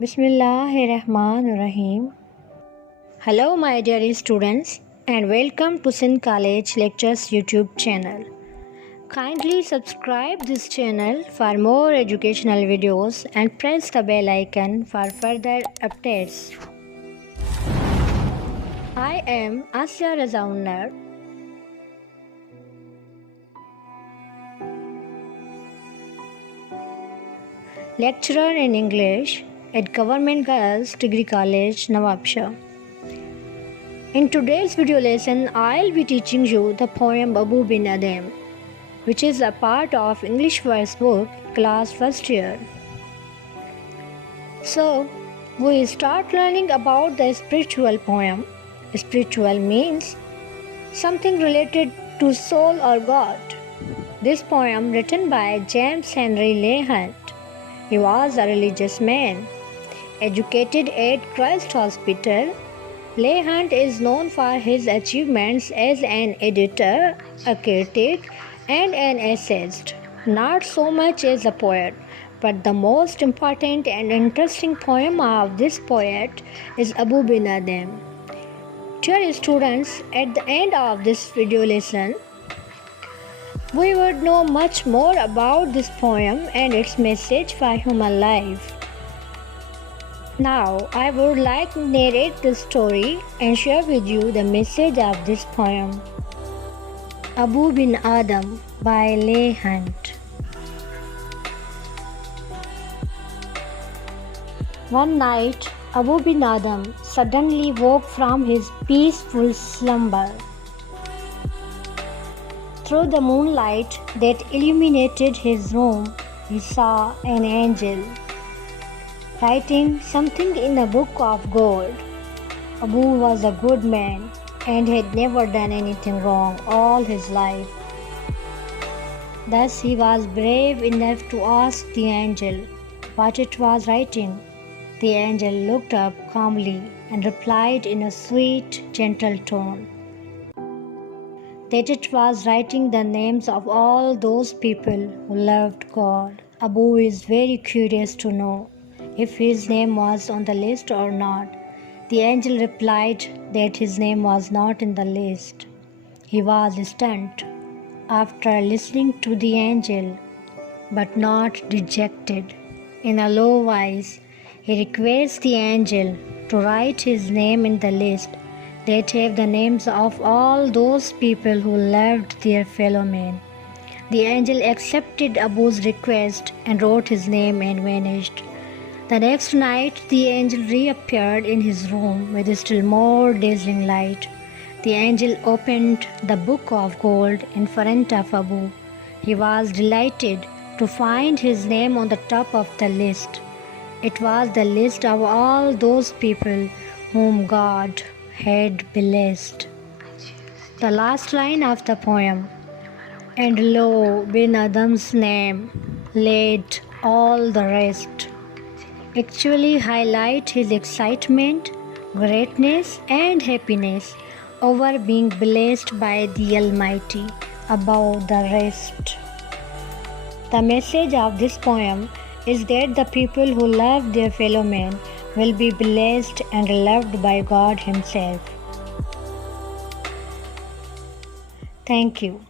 Bismillahirrahmanirrahim. Hello my dear students and welcome to Sindh College Lectures YouTube channel. Kindly subscribe this channel for more educational videos and press the bell icon for further updates. I am Asya Razaunar. Lecturer in English at Government Girls Degree College, Nawabshah. In today's video lesson, I'll be teaching you the poem Abu bin Adhem, which is a part of English verse book, class first year. So, we start learning about the spiritual poem. Spiritual means something related to soul or God. This poem written by James Henry Leigh Hunt. He was a religious man. Educated at Christ Hospital, Leigh Hunt is known for his achievements as an editor, a critic, and an essayist. Not so much as a poet, but the most important and interesting poem of this poet is Abu bin Adhem. Dear students, at the end of this video lesson, we would know much more about this poem and its message for human life. Now, I would like to narrate the story and share with you the message of this poem. Abu bin Adhem by Leigh Hunt. One night, Abu bin Adhem suddenly woke from his peaceful slumber. Through the moonlight that illuminated his room, he saw an angel writing something in a book of gold. Abu was a good man and had never done anything wrong all his life. Thus he was brave enough to ask the angel what it was writing. The angel looked up calmly and replied in a sweet, gentle tone that it was writing the names of all those people who loved God. Abu is very curious to know if his name was on the list or not. The angel replied that his name was not in the list. He was stunned after listening to the angel, but not dejected. In a low voice, he requests the angel to write his name in the list that have the names of all those people who loved their fellow men. The angel accepted Abu's request and wrote his name and vanished. The next night, the angel reappeared in his room with still more dazzling light. The angel opened the book of gold in front of Abu. He was delighted to find his name on the top of the list. It was the list of all those people whom God had blessed. The last line of the poem, and lo, bin Adhem's name led all the rest, actually highlight his excitement, greatness, and happiness over being blessed by the Almighty above the rest. The message of this poem is that the people who love their fellow men will be blessed and loved by God Himself. Thank you.